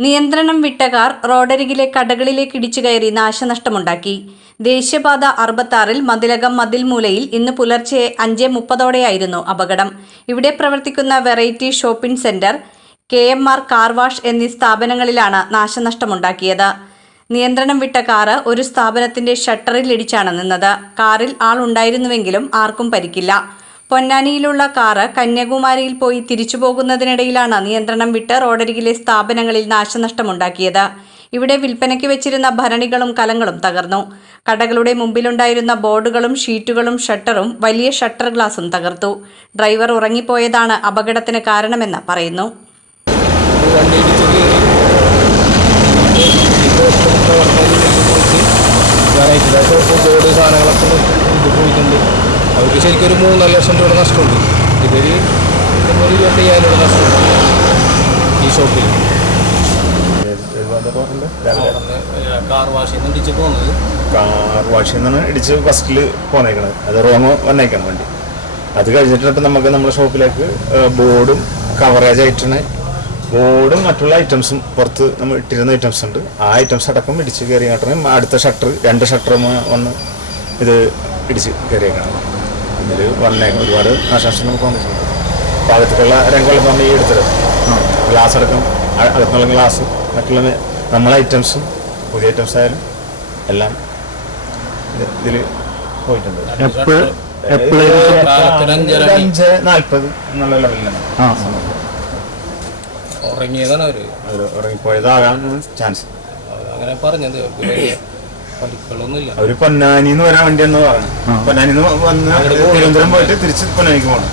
നിയന്ത്രണം വിട്ട കാർ റോഡരികിലെ കടകളിലേക്ക് ഇടിച്ചു കയറി നാശനഷ്ടമുണ്ടാക്കി. ദേശീയപാത 66-ൽ മതിലകം മതിൽമൂലയിൽ ഇന്ന് പുലർച്ചെ 5:30ഓടെയായിരുന്നു അപകടം. ഇവിടെ പ്രവർത്തിക്കുന്ന variety shopping centre, KMR car wash എന്നീ സ്ഥാപനങ്ങളിലാണ് നാശനഷ്ടമുണ്ടാക്കിയത്. നിയന്ത്രണം വിട്ട കാറ് ഒരു സ്ഥാപനത്തിന്റെ ഷട്ടറിൽ ഇടിച്ചാണ് നിന്നത്. കാറിൽ ആളുണ്ടായിരുന്നുവെങ്കിലും ആർക്കും പരിക്കില്ല. പൊന്നാനിയിലുള്ള കാറ് കന്യാകുമാരിയിൽ പോയി തിരിച്ചു പോകുന്നതിനിടയിലാണ് നിയന്ത്രണം വിട്ട് റോഡരികിലെ സ്ഥാപനങ്ങളിൽ നാശനഷ്ടമുണ്ടാക്കിയത്. ഇവിടെ വിൽപ്പനയ്ക്ക് വെച്ചിരുന്ന ഭരണികളും കലങ്ങളും തകർന്നു. കടകളുടെ മുമ്പിലുണ്ടായിരുന്ന ബോർഡുകളും ഷീറ്റുകളും ഷട്ടറും വലിയ ഷട്ടർ ഗ്ലാസും തകർത്തു. ഡ്രൈവർ ഉറങ്ങിപ്പോയതാണ് അപകടത്തിന് കാരണമെന്ന് പറയുന്നു. അവർക്ക് ശരിക്കും ഒരു 3-4 ലക്ഷം രൂപ നഷ്ടമുണ്ട്. ഇവർ 25,000 രൂപ നഷ്ടമുണ്ട് ഈ ഷോപ്പിൽ. കാർ വാഷിൽ നിന്ന് ഇടിച്ച് പോകുന്നത്, കാർ വാഷിൽ നിന്നാണ് ഇടിച്ച് ഫസ്റ്റിൽ പോന്നേക്കണത്. അത് റോങ് വന്നേക്കാണ് വണ്ടി. അത് കഴിഞ്ഞിട്ട് നമുക്ക് നമ്മുടെ ഷോപ്പിലേക്ക് ബോർഡും കവറേജ് ആയിട്ടാണ് ബോർഡും മറ്റുള്ള ഐറ്റംസും പുറത്ത് നമ്മൾ ഇട്ടിരുന്ന ഐറ്റംസ് ഉണ്ട്. ആ ഐറ്റംസ് അടക്കം ഇടിച്ച് കയറി കാട്ടണം. അടുത്ത ഷട്ടർ 2 ഷട്ടർ വന്ന് ഇത് ഇടിച്ച് കയറിയേക്കണം. ഇതിൽ ഒരുപാട് നാശനഷ്ടം നമുക്ക് വന്നിട്ടുണ്ട്. ഭാഗത്തേക്കുള്ള രംഗങ്ങൾ നമ്മൾ ഈ എടുത്തത് ഗ്ലാസ് അടക്കം, അകത്തുള്ള ഗ്ലാസ്, മറ്റുള്ള നമ്മളെ ഐറ്റംസും പുതിയ ഐറ്റംസ് ആയാലും എല്ലാം ഇതിൽ പോയിട്ടുണ്ട്. 5:40 എന്നുള്ള ലെവലിലാണ് ഉറങ്ങിയതാണ്. ഉറങ്ങിപ്പോയതാകാൻ ചാൻസ്. അങ്ങനെ പറഞ്ഞത് പരിക്കുകളൊന്നുമില്ല. അവര് പൊന്നാനിന്ന് വരാൻ വേണ്ടി എന്ന് പറഞ്ഞു. പൊന്നാനിന്ന് വന്ന് തിരുവനന്തപുരം പോയിട്ട് തിരിച്ച് പൊന്നാനിക്ക് പോകണം.